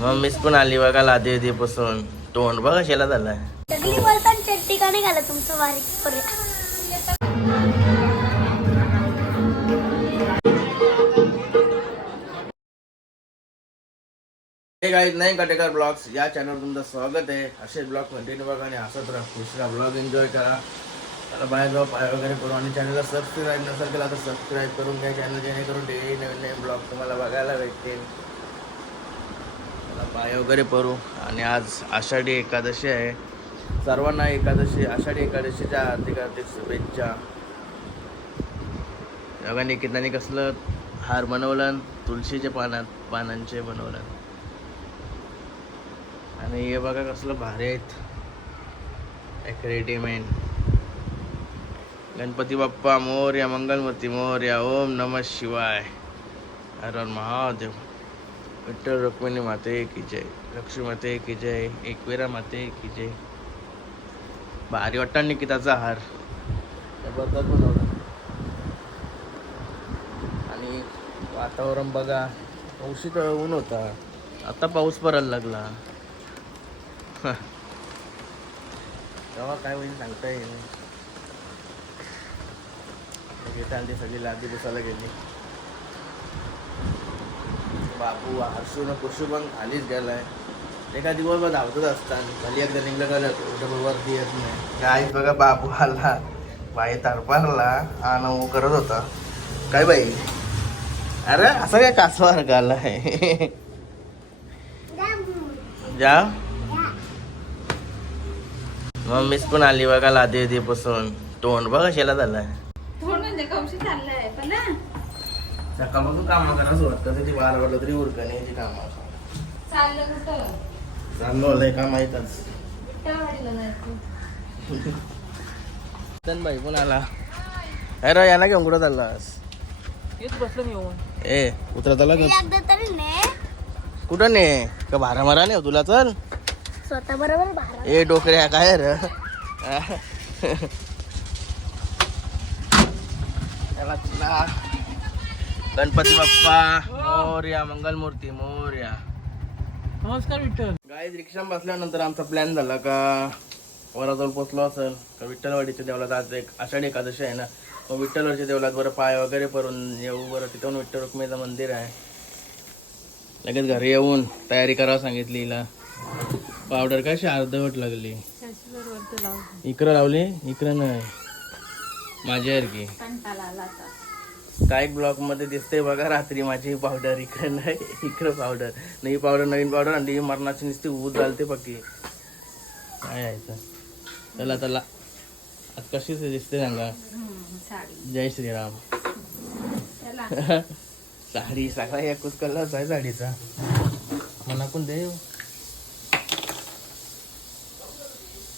मम्मीच पण आली बघा लादी उदी पासून तोंड बघा शेला का नाही घालत तुमचं बारीक काही नाही कटेकर ब्लॉग्स या चॅनलवर तुमचं स्वागत आहे. असे ब्लॉग कंटिन्यू बघा आणि हसत राहा. खुश राहा. ब्लॉग एन्जॉय करा. त्याला बाहेर जाऊ पाय वगैरे करू. आणि चॅनलला सबस्क्राईब नसेल केला तर सबस्क्राईब करून घ्या. चॅनल जेणेकरून डेली नवीन नवीन ब्लॉग तुम्हाला बघायला भेटतील. पाय वगैरे करू. आणि आज आषाढी एकादशी आहे. सर्वांना एकादशी आषाढी एकादशीच्या हार्दिक हार्दिक शुभेच्छा. योगाने निकिताने कसलं हार बनवलं तुळशीच्या पानात पानांचे बनवलं. आणि हे बघा कसलं भारी आहेत. एक रेडीमेड गणपती बाप्पा मोर्या मंगलमूर्ती मोर्या ओम नम शिवाय. हर महादेव. विठ्ठल रुक्मिणी माते की जय. लक्ष्मी माते की जय. एकविरा माते की जय. भारी वाटतं निकिताचा हार. जबरदस्त बनवला आणि वातावरण बघा. पावशी ऊन होता. आता पाऊस पडायला लागला. तेव्हा काय होईल सांगता येईल. सगळी लादी बसायला गेली. बाबू हर्षू न कुशू पण खालीच गेलाय. एका दिवसभर धावतच असतात. खाली एकदा निघलं गेलं वरती येत नाही. काय बघा बाबू आला. बाई तरपारला आणि करत होता. काय बाई? अरे असं काय कासवार गालाय जा मम्मीच पण आली बघा लादी पासून. तोंड बघा शेला झालाय? थोडं म्हणजे कौशी चाललंय? सकाळपासून काम करा सुरुवात करते ती बारा वाजता तरी उरकणे याची कामं चाललं कुठं? चाललो आलंय का माहीतच विठ्ठलवाडीला जायचं? चल बाई पण आला. अरे याला घेऊन कुठं चाललास? येत बसलो मी येऊन. ए उतरत आला का एकदा तरी ने. कुठं ने? का भारा मारा नाही हो तुला चल स्वतः बरोबर बारा ए डोकऱ्या काय र? त्याला तुला गणपती बाप्पा मोर्या मंगलमूर्ती मोर्या. नमस्कार विठ्ठल. गाईज रिक्षा बसल्यानंतर आमचा प्लॅन झाला का? वराजवळ पोचलो असेल. का विठ्ठलवाडीच्या देवळात आज एक आषाढी एकादशी आहे ना? मग विठ्ठलवाडीच्या देवळात बरं पाय वगैरे करून येऊ बरं. तिथून विठ्ठल रुक्मिणीचं मंदिर आहे. लगेच घरी येऊन तयारी करावं सांगितली हिला. पावडर काय अर्धवट लागली? इकडं लावली इकडं नाही. माझ्या काय ब्लॉकमध्ये दिसते बघा रात्री माझी पावडर इकडे नाही इकडं पावडर नाही पावडर नवीन पावडर आणि मरणाची नुसती ऊत घालते पक्की. काय यायचं? चला चला. कशी दिसते सांगा? जय श्रीराम. साडी सगळा एकच कलर आहे साडीचा. मना पण देव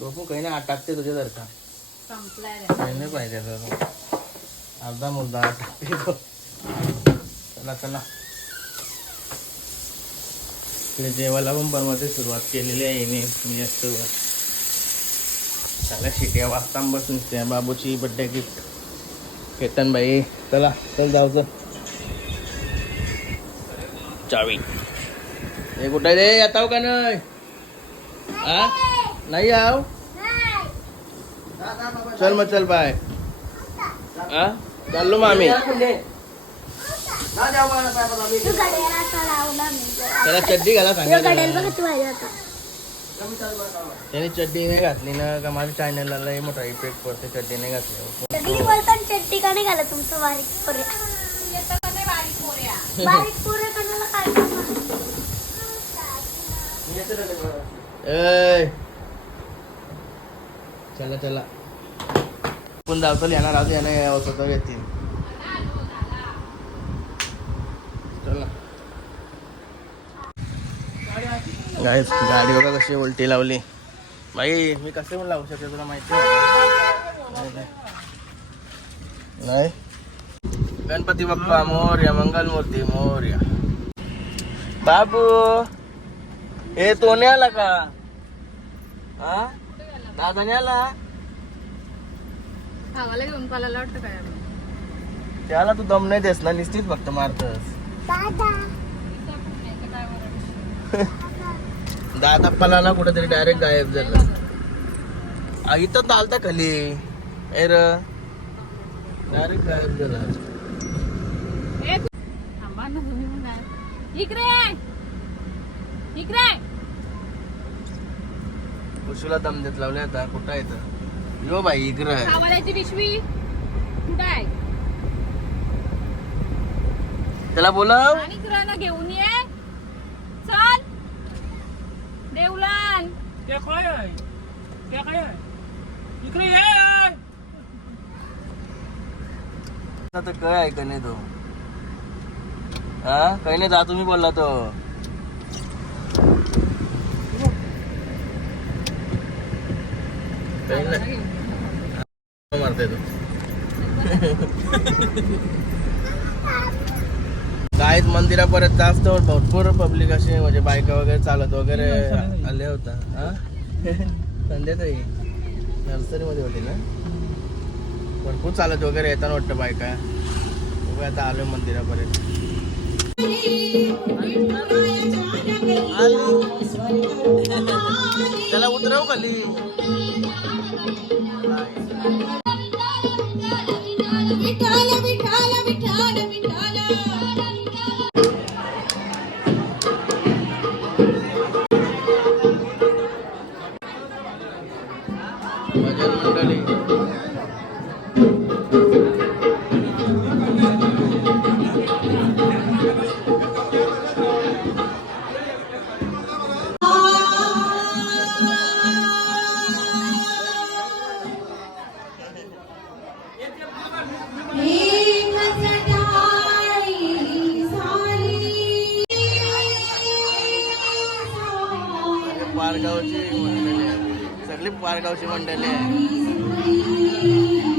तो पण काही नाही टाकते तुझ्यासारखा. काही नाही पाहिजे. अर्धा मुद्दा टाकते. चला चला. इकडे जेवायला पण बनवायची सुरुवात केलेली आहे मी जास्त वर चला शिट्या वाजता बसून त्या बाबूची बड्डे गिफ्ट केतन बाई चला चल जाऊचं. चावी. हे कुठे रे? आता हो का नाही? हा नाही आव चल मग चल बाय. हा चाललो मग आम्ही. त्याला चड्डी घाला त्याने चड्डी नाही घातली ना का माझ्या चॅनलला लय मोठा इफेक्ट पडते चड्डी नाही घातली चट्टी का नाही घालत तुमचं बारीक पोऱ्या? बारीक पोरं कोणाला काय करणार? ए चला चला पण धावतो येणार आज येणार स्वतः येतील. गाडी बघा कशी उलटी लावली. बाई मी कसे पण लावू शकते तुला माहिती नाही, गणपती बाप्पा मोर्या मंगल मूर्ती मोर्या. बाबू हे तो नाही आला का? हा? दादा नाही आला भावाला घेऊन पाला वाटतं काय त्याला तू दम नाही देस ना निश्चित फक्त मारतस. दादा. काय बरं दादा पलाला कुठेतरी डायरेक्ट गायब झाला. आ, इथं चालता खाली. एर डायरेक्ट गायब झाला. इकडे इकडे कुशीला दम देत लावले आता. कुठं येतं यो बाई इकडं सावळ्याची पिशवी कुठं आहे त्याला बोलव आणि तुला ना घेऊन ये चल देवलान ते काय आहे ते काय आहे इकडे ये आता काय ऐक नाही तो हा काही नाही जा तुम्ही बोलला तो काही नाही मारते तो. गायत मंदिरापर्यंत जास्त भरपूर पब्लिक असे म्हणजे बायका वगैरे चालत वगैरे आले होता. हा? संध्याकाळी. नर्सरी मध्ये होती ना? भरपूर चालत वगैरे येताना वाटतं बायका. आता आलो. मंदिरापर्यंत त्याला उतरव खाली. पारगावची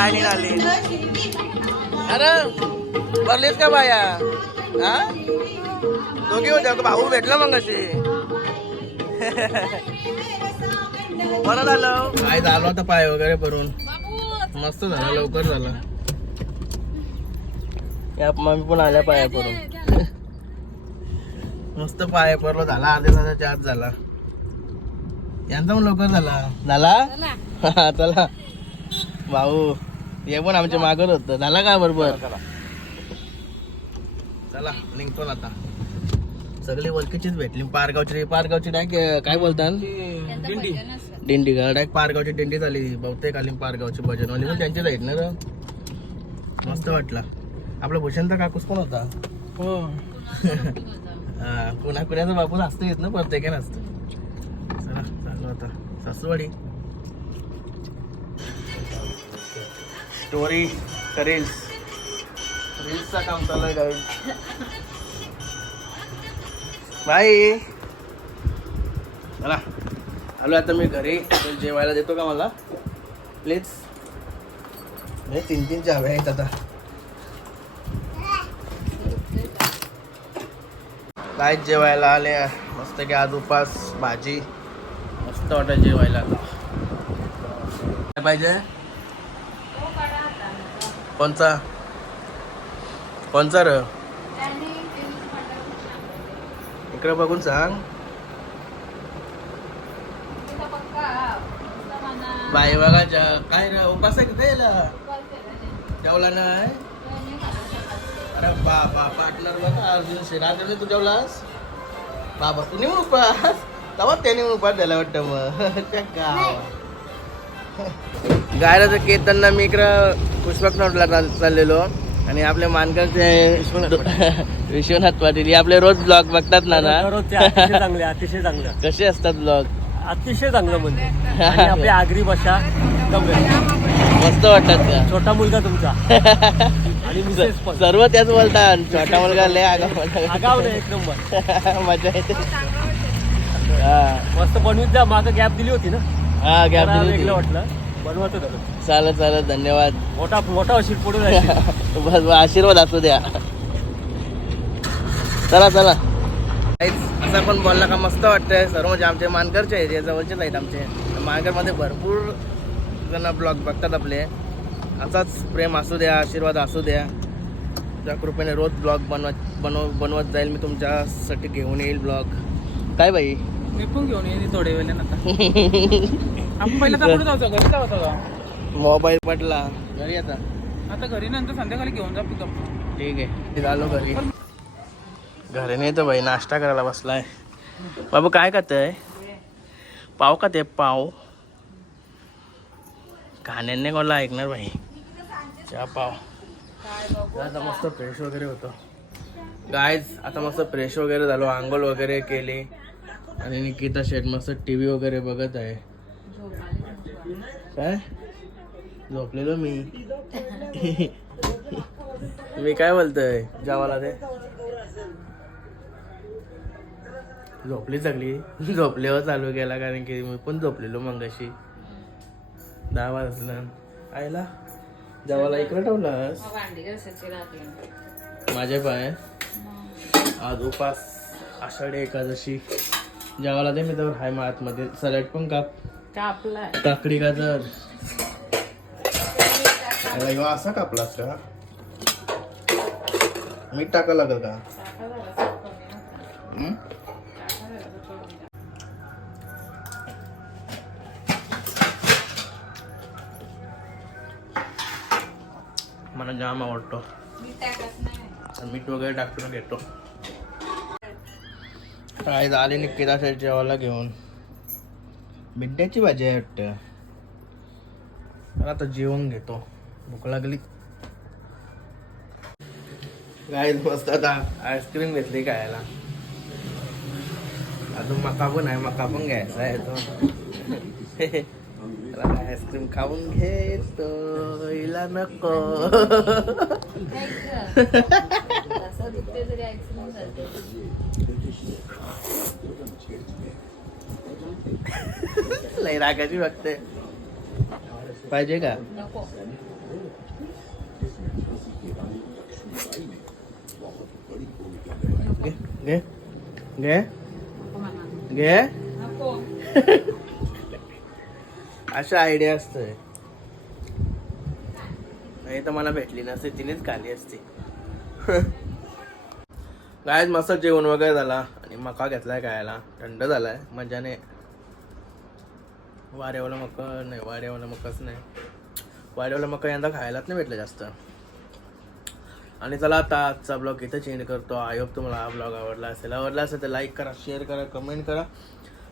आली अरे भरलीस का बाया? हा? दोघे होते का भाऊ भेटला मग अशी बरं झालं. काय झालं आता पाय वगैरे भरून. मस्त झालं लवकर झालं. या मम्मी पण आल्या पाया भरून मस्त पाय पडलो झाला अर्ध्या तासाच्या आत झाला. यांचा पण लवकर झाला. झाला? हा, चला. भाऊ. हे पण आमच्या मागत होत. झाला का बरोबर? चला निघतो ना आता. सगळी वलकीचीच भेटली. पारगावची पारगावची डायरेक्ट काय बोलतात दिंडी. दिंडी का? डायरेक्ट पारगावची दिंडी झाली. बहुतेक आली पारगावची भजनवाली पण त्यांचीच आहेत ना रे? मस्त वाटला. आपला भूषणचा काकूस पण होता. हो. हा, पुन्हा पुण्याचा बापूस असतो येत ना प्रत्येक नसतं चला चालू आता. सासूवाडी स्टोरी रील्स रील्सचा काम चालू आहे गावी बाई. चला. आलो आता मी घरी. जेवायला देतो का मला? प्लीज हे तीन तीन चाव्या आहेत आता. काय जेवायला आले मस्त की आज उपास भाजी. मस्त वाटत जेवायला. पाहिजे? कोणचा कोणचा र? इकडे बघून सांग. बाई बघा काय र? उपास आहे किती जेवला नाही? अरे बाबा पार्टनर बघा अर्जुन श्रीरात्र तू जेवलास? बाबा तू नेऊन उपास. तेव्हा त्याने उपास द्यायला वाटतं मग. त्या गावा गायला केतनना मी इकडं पुष्पकनोटला चाललेलो. आणि आपले मानकरचे विश्वनाथ पाटील. हे आपले रोज ब्लॉग बघतात ना ना? रोजचे अतिशय चांगले अतिशय चांगलं. कसे असतात ब्लॉग अतिशय चांगलं म्हणजे. आणि आपली आगरी भाषा एकदम मस्त वाटतात का? छोटा मुलगा तुमचा. आणि मिसेस पण. सर्व त्याच बोलतात. छोटा मुलगा लय आगाव आगाव नाही एक नंबर. मजा येते. हा. मस्त बनवीत जा मागं गॅप दिली होती ना? हा गॅप दिली होती. वाटलं. बनवत होतं चालेल चालेल धन्यवाद. मोठा मोठा अशी पुढे जायची बस बस, आशीर्वाद असू द्या. चला चला. काहीच असं पण बोलला का मस्त वाटतंय. सर्व म्हणजे आमचे मानकरचे आहेत हे जवळचेच आहेत आमचे. मानकरमध्ये भरपूर जण ब्लॉग बघतात आपले. असाच प्रेम असू द्या आशीर्वाद असू द्या. त्या कृपेने रोज ब्लॉग बनवत बनव बनवत जाईल मी तुमच्यासाठी घेऊन येईल ब्लॉग काय बाई? घेऊन येईन थोडे वेळ आता. आपण पहिला तर कुठे जायचं घरी का मोबाईल पडला. घरी आता. आता घरी नंतर संध्याकाळी घेऊन जा पिकअप ठीक आहे. आलो घरी. घरी नाही तर भाई नाश्ता करायला बसलाय. बाबू काय खातंय? पाव का ते पाव. खाण्याने कोणाला ऐकणार भाई चहा पाव. आता मस्त फ्रेश वगैरे होतो. गायज आता मस्त फ्रेश वगैरे झालो. आंघोळ वगैरे केली. आणि निकिता शेट मस्त टी व्ही वगैरे बघत आहे. काय? झोपलेलो मी. मी काय बोलतोय? जेवायला ते झोपली सगळी. झोपल्यावर चालू केला कारण की मी पण झोपलेलो मंगाशी. दहा वाजलं. आयला जेवायला इकडे ठेवलास? माझे पाय. आज उपास आषाढी एकादशी. जेवायला ते मी तर. हाय मग आतमध्ये. सॅलड पण काप. कापलाय. काकडी गाजर. याला ह्यो असा कापलास का? मीठ टाकावं लागेल का? हं? मला जाम आवडतो. मीठ वगैरे टाकून घेतो. काय झाले निकिता जेवायला घेऊन. बिड्ड्याची भाजी आहे वाटतं. आता जेवण घेतो. भूक लागली. काय मस्त आता आईस्क्रीम घेतली खायला. अजून मका पण आहे मका पण घ्यायचा आहे तो. आईस्क्रीम खाऊन घेतो हिला नको. लय रागाची बघते पाहिजे का? घे घे घे. अशा आयडिया असतोय. नाही तर मला भेटली नसते तिनेच खाली असती. कायच मस्त जेवण वगैरे झाला. आणि मका घेतलाय खायला. थंड झालाय. मजाने वाऱ्यावाला मका नाही वाऱ्यावाला मकाच नाही. वाऱ्यावाला मका यंदा खायलाच नाही भेटलं जास्त. आणि चला आता आजचा ब्लॉग इथं चेंज करतो. आय होप तुम्हाला हा ब्लॉग आवडला असेल. आवडला असेल तर लाईक करा शेअर करा कमेंट करा.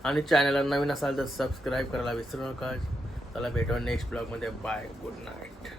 आणि चॅनलला नवीन असाल तर सबस्क्राईब करायला विसरू नका. चला भेटू नेक्स्ट ब्लॉगमध्ये बाय गुड नाईट